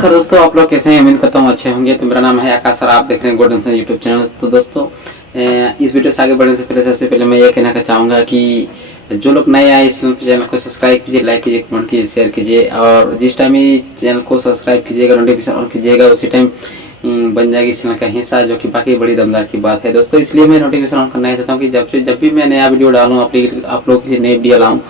नमस्कार दोस्तों, आप लोग कैसे हैं? उम्मीद करता हूँ अच्छे होंगे। तो मेरा नाम है आकाश और आप देख रहे हैं गोल्डन सन यूट्यूब चैनल। तो दोस्तों, इस वीडियो से आगे बढ़ने से पहले सबसे पहले मैं ये कहना चाहूँगा कि जो लोग नए आए इस चैनल को सब्सक्राइब कीजिए, लाइक कीजिए, कमेंट कीजिए, शेयर कीजिए। और जिस टाइम ही चैनल को सब्सक्राइब कीजिएगा, नोटिफिकेशन ऑन कीजिएगा, उसी टाइम बन जाएगी चैनल का हिस्सा, जो कि बाकी बड़ी दमदार की बात है दोस्तों। इसलिए मैं नोटिफिकेशन ऑन करना चाहता हूँ कि जब भी मैं नया वीडियो डालूँ, आप लोग के लिए नई वीडियो लाऊँ,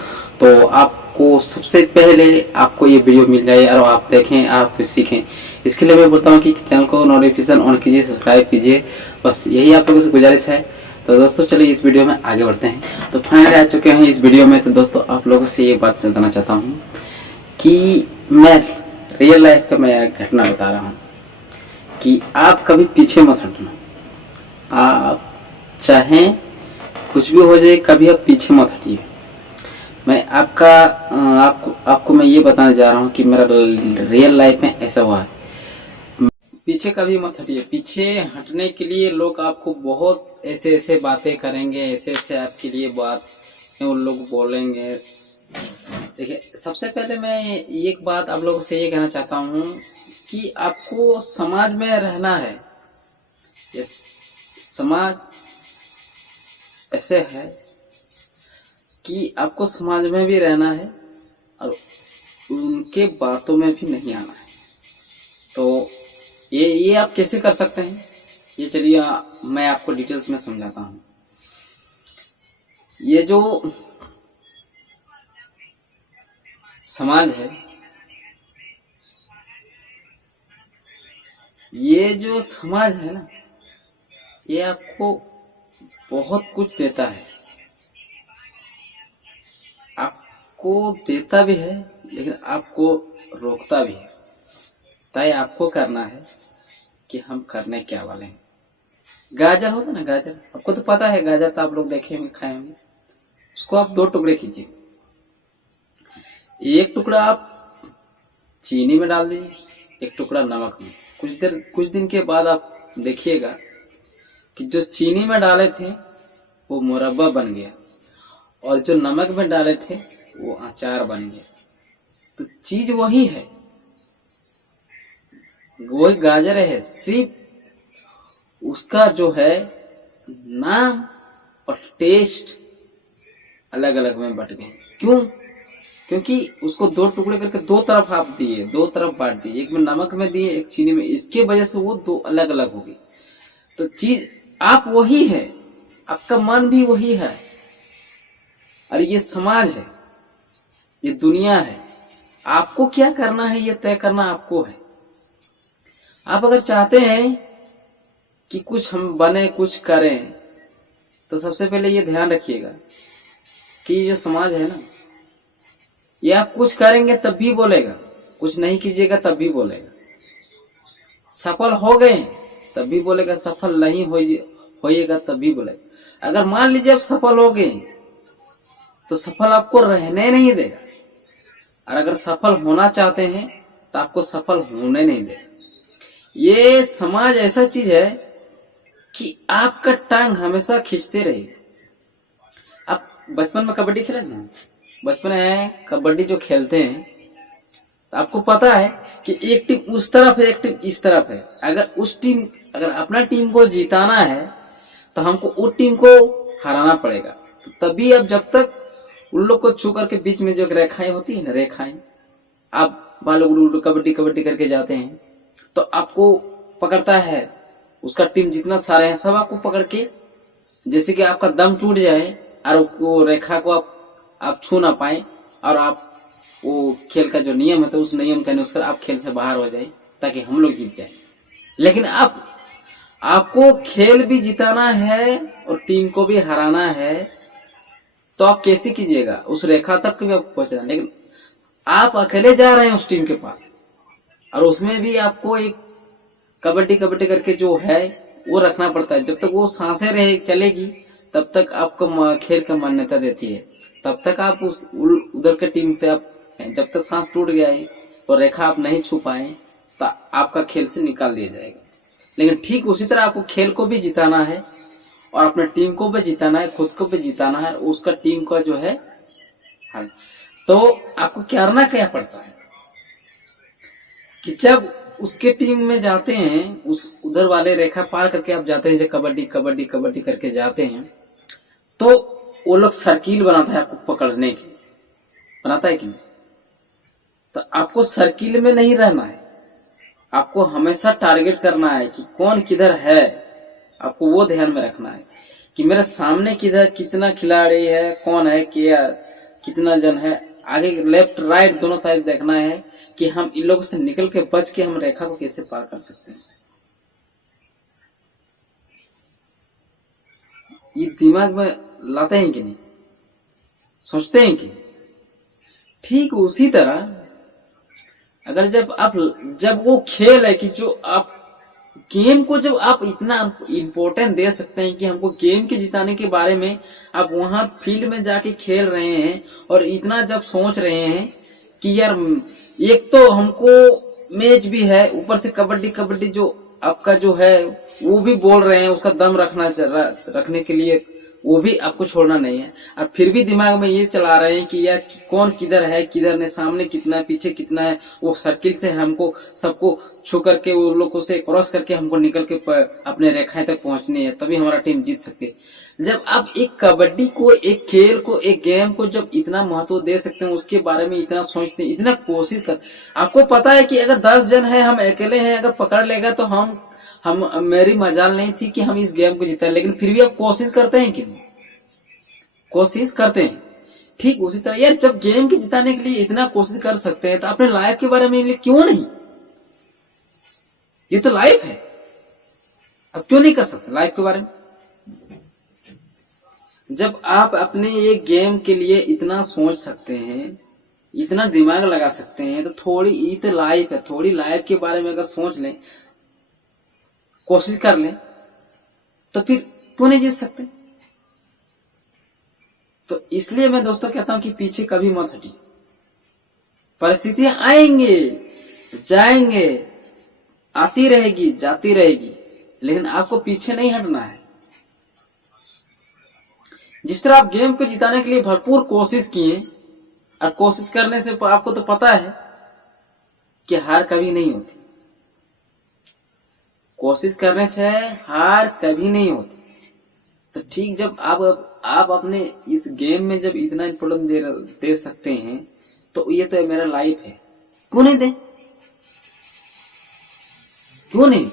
तो आपको सबसे पहले आपको ये वीडियो मिल जाए और आप देखें, आप सीखें। इसके लिए मैं बोलता हूँ कि चैनल को नोटिफिकेशन ऑन कीजिए, सब्सक्राइब कीजिए, बस यही आप लोगों से गुजारिश है। तो दोस्तों चलिए इस वीडियो में आगे बढ़ते हैं। तो फाइनली आ चुके हैं इस वीडियो में। तो दोस्तों आप लोगों से ये बात बताना चाहता हूँ कि मैं रियल लाइफ का मैं एक घटना बता रहा हूँ कि आप कभी पीछे मत हटना। आप चाहें कुछ भी हो जाए, कभी आप पीछे मत हटिए। मैं आपको मैं ये बताने जा रहा हूँ कि मेरा रियल लाइफ में ऐसा हुआ है। पीछे कभी मत हटिए। पीछे हटने के लिए लोग आपको बहुत ऐसे बातें करेंगे, ऐसे आपके लिए बात उन लोग बोलेंगे। देखिए, सबसे पहले मैं एक बात आप लोगों से ये कहना चाहता हूँ कि आपको समाज में रहना है। ये समाज ऐसे है कि आपको समाज में भी रहना है और उनके बातों में भी नहीं आना है। तो ये आप कैसे कर सकते हैं, ये चलिए मैं आपको डिटेल्स में समझाता हूँ। ये जो समाज है, ये जो समाज है ना, ये आपको बहुत कुछ देता है। आपको देता भी है लेकिन आपको रोकता भी है। तय आपको करना है कि हम करने क्या वाले हैं। गाजर होता ना, गाजर आपको तो पता है, गाजर तो आप लोग देखे होंगे, खाए होंगे। उसको आप 2 टुकड़े कीजिए। एक टुकड़ा आप चीनी में डाल दीजिए, एक टुकड़ा नमक में। कुछ दिन के बाद आप देखिएगा कि जो चीनी में डाले थे वो मुरब्बा बन गया और जो नमक में डाले थे वो अचार बन गया। तो चीज वही है, वही गाजर है, सिर्फ उसका जो है नाम और टेस्ट अलग अलग में बट गए। क्यों? क्योंकि उसको 2 टुकड़े करके 2 तरफ आप दिए, 2 तरफ बांट दिए। एक में नमक में दिए, एक चीनी में। इसके वजह से वो 2 अलग अलग हो गई। तो चीज आप वही है, आपका मन भी वही है, और ये समाज है, ये दुनिया है। आपको क्या करना है ये तय करना आपको है। आप अगर चाहते हैं कि कुछ हम बने, कुछ करें, तो सबसे पहले ये ध्यान रखिएगा कि ये जो समाज है ना, ये आप कुछ करेंगे तब भी बोलेगा, कुछ नहीं कीजिएगा तब भी बोलेगा। सफल हो गए तब भी बोलेगा, सफल नहीं होइएगा तब भी बोलेगा। अगर मान लीजिए आप सफल हो गए तो सफल आपको रहने नहीं देगा, और अगर सफल होना चाहते हैं तो आपको सफल होने नहीं देगा। ये समाज ऐसा चीज है कि आपका टांग हमेशा खींचते रहेगा। आप बचपन में कबड्डी खेले थे? बचपन में कबड्डी जो खेलते हैं तो आपको पता है कि एक टीम उस तरफ है, एक टीम इस तरफ है। अगर अपना टीम को जिताना है तो हमको उस टीम को हराना पड़ेगा। तो तभी अब जब तक उन लोग को छू करके बीच में जो रेखाएं होती है ना, रेखाएं, आप बालों कबड्डी कबड्डी करके जाते हैं तो आपको पकड़ता है उसका टीम, जितना सारे हैं सब आपको पकड़ के, जैसे कि आपका दम टूट जाए और वो रेखा को आप छू ना पाए, और आप वो खेल का जो नियम है तो उस नियम के अनुसार आप खेल से बाहर हो जाए ताकि हम लोग जीत जाए। लेकिन आपको खेल भी जिताना है और टीम को भी हराना है, तो आप कैसे कीजिएगा? उस रेखा तक भी आपको पहुंचना। लेकिन आप अकेले जा रहे हैं उस टीम के पास, और उसमें भी आपको एक कबड्डी कबड्डी करके जो है वो रखना पड़ता है। जब तक वो सांसें रहे चलेगी तब तक आपको खेल का मान्यता देती है। तब तक आप उधर के टीम से आप, जब तक सांस टूट गया है और रेखा आप नहीं छू पाए तो आपका खेल से निकाल दिया जाएगा। लेकिन ठीक उसी तरह आपको खेल को भी जिताना है और अपने टीम को भी जिताना है, खुद को भी जिताना है, उसका टीम का जो है। तो आपको करना क्या पड़ता है? कि जब उसके टीम में जाते हैं, उस उधर वाले रेखा पार करके आप जाते हैं, जब कबड्डी कबड्डी कबड्डी करके जाते हैं, तो वो लोग सर्किल बनाता है आपको पकड़ने के, बनाता है कि नहीं? तो आपको सर्किल में नहीं रहना है, आपको हमेशा टारगेट करना है कि कौन किधर है। आपको वो ध्यान में रखना है कि मेरे सामने किधर कितना खिलाड़ी है, कौन है, क्या कितना जन है, आगे लेफ्ट राइट दोनों तरफ देखना है कि हम इन लोगों से निकल के बच के हम रेखा को कैसे पार कर सकते हैं। ये दिमाग में लाते हैं कि नहीं, सोचते हैं कि ठीक उसी तरह अगर जब वो खेल है कि जो आप गेम को जब आप इतना इम्पोर्टेंट दे सकते हैं कि हमको गेम के जिताने के बारे में आप वहां फील्ड में जाके खेल रहे हैं और इतना जब सोच रहे हैं कि यार एक तो हमको मैच भी है, ऊपर से कबड्डी कबड्डी जो आपका जो है वो भी बोल रहे हैं, उसका दम रखने के लिए वो भी आपको छोड़ना नहीं है, और फिर भी दिमाग में ये चला रहे हैं कि यार कौन किधर है, किधर ने, सामने कितना है, पीछे कितना है, वो सर्किल से हमको सबको छू करके वो लोगों से क्रॉस करके हमको निकल के अपने रेखाएं तक पहुंचनी है, तभी हमारा टीम जीत सकती है। जब आप एक कबड्डी को, एक खेल को, एक गेम को जब इतना महत्व दे सकते हैं, उसके बारे में इतना सोचते हैं, इतना कोशिश कर, आपको पता है कि अगर 10 जन है, हम अकेले हैं, अगर पकड़ लेगा तो हम मेरी मजाल नहीं थी कि हम इस गेम को जीता, लेकिन फिर भी आप कोशिश करते हैं कि नहीं, कोशिश करते हैं। ठीक उसी तरह यार जब गेम के जिताने के लिए इतना कोशिश कर सकते हैं तो अपने लाइफ के बारे में क्यों नहीं, ये तो लाइफ है, अब क्यों नहीं कर सकते लाइफ के बारे में। जब आप अपने ये गेम के लिए इतना सोच सकते हैं, इतना दिमाग लगा सकते हैं, तो थोड़ी ये तो लाइफ है, थोड़ी लाइफ के बारे में अगर सोच लें, कोशिश कर लें, तो फिर क्यों नहीं जीत सकते। तो इसलिए मैं दोस्तों कहता हूं कि पीछे कभी मत हटिए, परिस्थितियां आएंगे जाएंगे, आती रहेगी जाती रहेगी, लेकिन आपको पीछे नहीं हटना है। जिस तरह आप गेम को जिताने के लिए भरपूर कोशिश किए, और कोशिश करने से आपको तो पता है कि हार कभी नहीं होती, कोशिश करने से हार कभी नहीं होती। तो ठीक जब आप अपने इस गेम में जब इतना इम्पोर्टेंस दे सकते हैं, तो ये तो मेरा लाइफ है, क्यों नहीं दे, क्यों नहीं।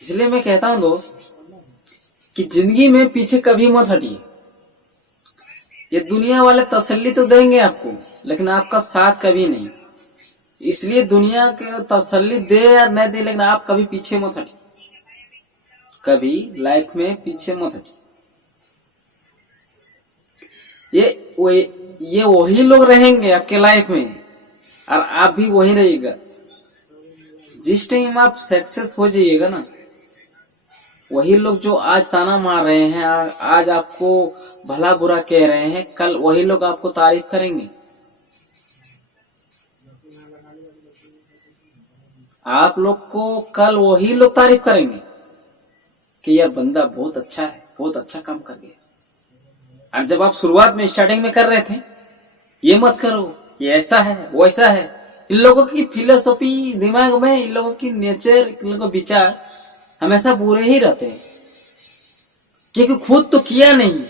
इसलिए मैं कहता हूं दोस्त कि जिंदगी में पीछे कभी मत हटिए। ये दुनिया वाले तसल्ली तो देंगे आपको, लेकिन आपका साथ कभी नहीं। इसलिए दुनिया के तसल्ली दे या न दे, लेकिन आप कभी पीछे मत हटिए, कभी लाइफ में पीछे मत हटिए। ये वही लोग रहेंगे आपके लाइफ में, और आप भी वही रहिएगा। जिस टाइम आप सक्सेस हो जाइएगा ना, वही लोग जो आज ताना मार रहे हैं, आज आपको भला बुरा कह रहे हैं, कल वही लोग आपको तारीफ करेंगे। आप लोग को कल वही लोग तारीफ करेंगे कि यार बंदा बहुत अच्छा है, बहुत अच्छा काम कर गया। और जब आप शुरुआत में स्टार्टिंग में कर रहे थे, ये मत करो, ये ऐसा है वैसा है, इन लोगों की फिलोसफी दिमाग में, इन लोगों की नेचर, इन लोगों के विचार हमेशा बुरे ही रहते हैं, क्योंकि खुद तो किया नहीं,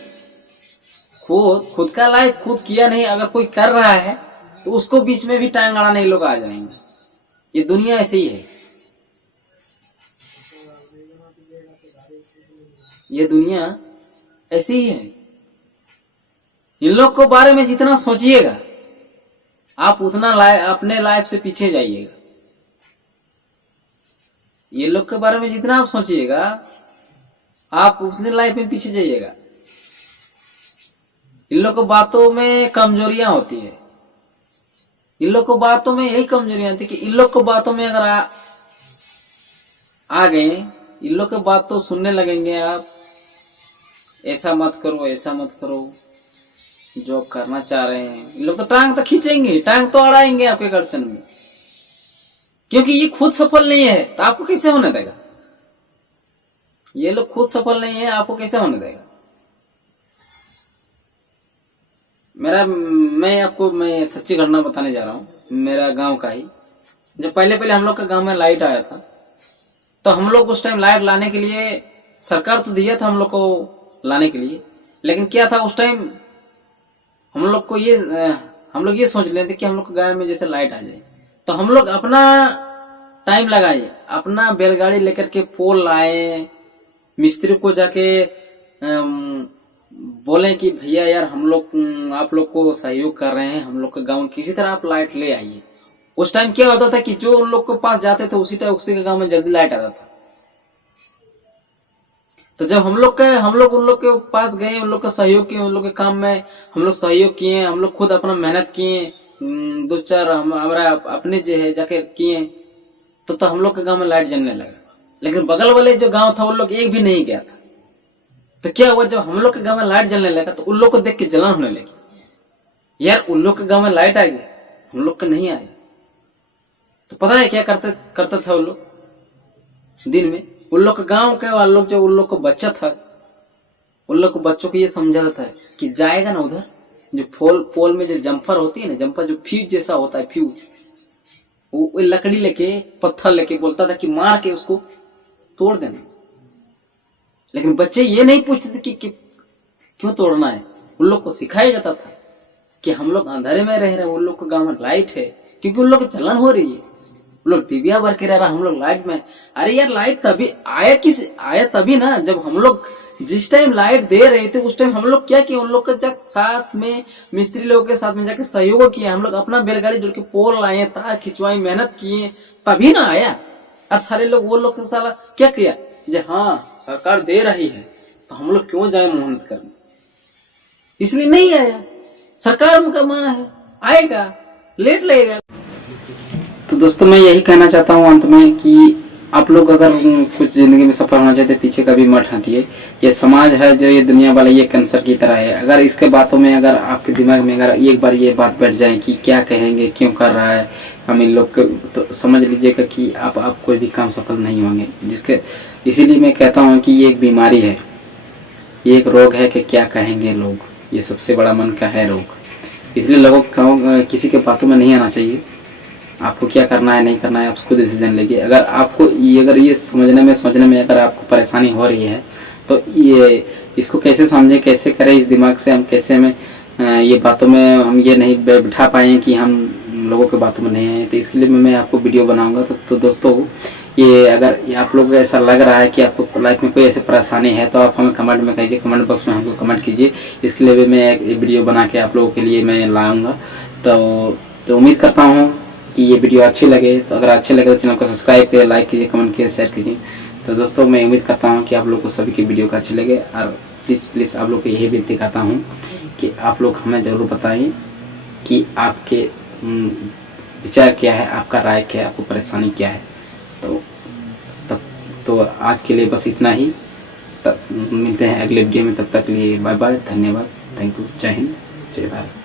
खुद का लाइफ खुद किया नहीं। अगर कोई कर रहा है तो उसको बीच में भी टांग अड़ाने लोग आ जाएंगे। ये दुनिया ऐसे ही है, ये दुनिया ऐसी ही है। इन लोग के बारे में जितना सोचिएगा, आप उतना अपने लाइफ से पीछे जाइएगा। ये लोग के बारे में जितना आप सोचिएगा, आप उतने लाइफ में पीछे जाइएगा। इन लोग को बातों में कमजोरियां होती है, इन लोग को बातों में यही कमजोरियां होती है कि इन लोग को बातों में अगर आ गए, इन लोग के बात तो सुनने लगेंगे आप, ऐसा मत करो, ऐसा मत करो, जो आप करना चाह रहे हैं। इन लोग तो टांग तो खींचेंगे, टांग तो अड़ाएंगे आपके गर्दन में, क्योंकि ये खुद सफल नहीं है तो आपको कैसे होने देगा। ये लोग खुद सफल नहीं है, आपको कैसे होने देगा। मैं सच्ची घटना बताने जा रहा हूँ, मेरा गांव का ही। जब पहले पहले हम लोग के गांव में लाइट आया था, तो हम लोग उस टाइम लाइट लाने के लिए, सरकार तो दिया था हम लोग को लाने के लिए, लेकिन क्या था उस टाइम हम लोग ये सोच लेते कि हम लोग के गांव में जैसे लाइट आ जाए, तो हम लोग अपना टाइम लगाए, अपना बैलगाड़ी लेकर के पोल लाए, मिस्त्री को जाके बोले कि भैया यार हम लोग आप लोग को सहयोग कर रहे हैं, हम लोग के गांव में किसी तरह आप लाइट ले आइए। उस टाइम क्या होता था कि जो उन लोग के पास जाते थे उसी के गांव में जल्दी लाइट आता था। तो जब हम लोग उन लोग के पास गए, उन लोग का सहयोग किए, उन लोग के काम में हम लोग सहयोग किए, हम लोग खुद अपना मेहनत किए, 2-4 हमारा अपने जो है जाके किए, तो हम लोग के गांव में लाइट जलने लगा। लेकिन बगल वाले जो गांव था उन लोग एक भी नहीं गया था। तो क्या हुआ, जब हम लोग के गांव में लाइट जलने लगा तो उन लोग को देख के जलन होने लगी, यार उन लोग के गांव में लाइट आ गई, हम लोग के नहीं आए। तो पता है क्या करते थे उन लोग दिन में, उन लोग के गांव के वाले लोग, जो उन लोग को बच्चा था, उन लोग को बच्चों को ये समझाता था कि जाएगा ना उधर, जो पोल में जो जम्पर होती है ना, जम्पर जो फ्यूज जैसा होता है, फ्यूज, वो लकड़ी लेके, पत्थर लेके बोलता था कि मार के उसको तोड़ देना। लेकिन बच्चे ये नहीं पूछते थे कि क्यों तोड़ना है। उन लोग को सिखाया जाता था कि हम लोग अंधेरे में रह रहे हैं, उन लोग के गांव में लाइट है, क्योंकि उन लोग की जलन हो रही है, उन लोग दिव्या भर के रह रहा, हम लोग लाइट में। अरे यार लाइट तभी आया तभी ना, जब हम लोग जिस टाइम लाइट दे रहे थे उस टाइम हम लोग क्या किए, उन लोग के साथ में मिस्त्री लोगों के साथ में जाके सहयोग किया, हम लोग अपना बैलगाड़ी जोड़ के पोल लाए, तार खिंचवाई, मेहनत किए, तभी ना आया। और सारे लोग वो लोग साला क्या किया, जो हाँ सरकार दे रही है तो हम लोग क्यों जाए मेहनत करने, इसलिए नहीं आया। सरकार का माना है, आएगा, लेट लगेगा। तो दोस्तों मैं यही कहना चाहता हूँ अंत में कि आप लोग अगर कुछ जिंदगी में सफल होना चाहते, पीछे कभी मत हटिए। ये समाज है जो ये दुनिया वाला, ये कैंसर की तरह है। अगर इसके बातों में, अगर आपके दिमाग में अगर एक बार ये बात बैठ जाए कि क्या कहेंगे, क्यों कर रहा है हम इन लोग को, तो समझ लीजिएगा कि आप कोई भी काम सफल नहीं होंगे। इसीलिए मैं कहता हूँ कि ये एक बीमारी है, ये एक रोग है कि क्या कहेंगे लोग, ये सबसे बड़ा मन का है रोग। इसलिए लोगों को किसी के बातों में नहीं आना चाहिए। आपको क्या करना है, नहीं करना है, आप खुद डिसीजन लीजिए। अगर आपको अगर ये समझने में अगर आपको परेशानी हो रही है, तो ये इसको कैसे समझे, कैसे करें, इस दिमाग से हम कैसे में ये बातों में हम ये नहीं बिठा पाए कि हम लोगों के बातों में नहीं आए। तो इसके लिए मैं आपको वीडियो बनाऊंगा। तो दोस्तों ये अगर आप लोग ऐसा लग रहा है कि आपको लाइफ में कोई ऐसी परेशानी है, तो आप हमें कमेंट में कहिए, कमेंट बॉक्स में हमको कमेंट कीजिए। इसके लिए भी मैं एक वीडियो बना के आप लोगों के लिए मैं लाऊंगा। तो उम्मीद करता हूँ कि ये वीडियो अच्छी लगे। तो अगर अच्छे लगे तो चैनल को सब्सक्राइब करिए, लाइक कीजिए, कमेंट कीजिए, शेयर कीजिए। तो दोस्तों मैं उम्मीद करता हूँ कि आप लोग को सभी की वीडियो का अच्छी लगे। और प्लीज़ आप लोग को यही विनती करता हूँ कि आप लोग हमें ज़रूर बताएं कि आपके विचार क्या है, आपका राय क्या है, आपको परेशानी क्या है। तो आज के लिए बस इतना ही। तब मिलते हैं अगले वीडियो में, तब तक लिए बाय बाय, धन्यवाद, थैंक यू, जय हिंद, जय भारत।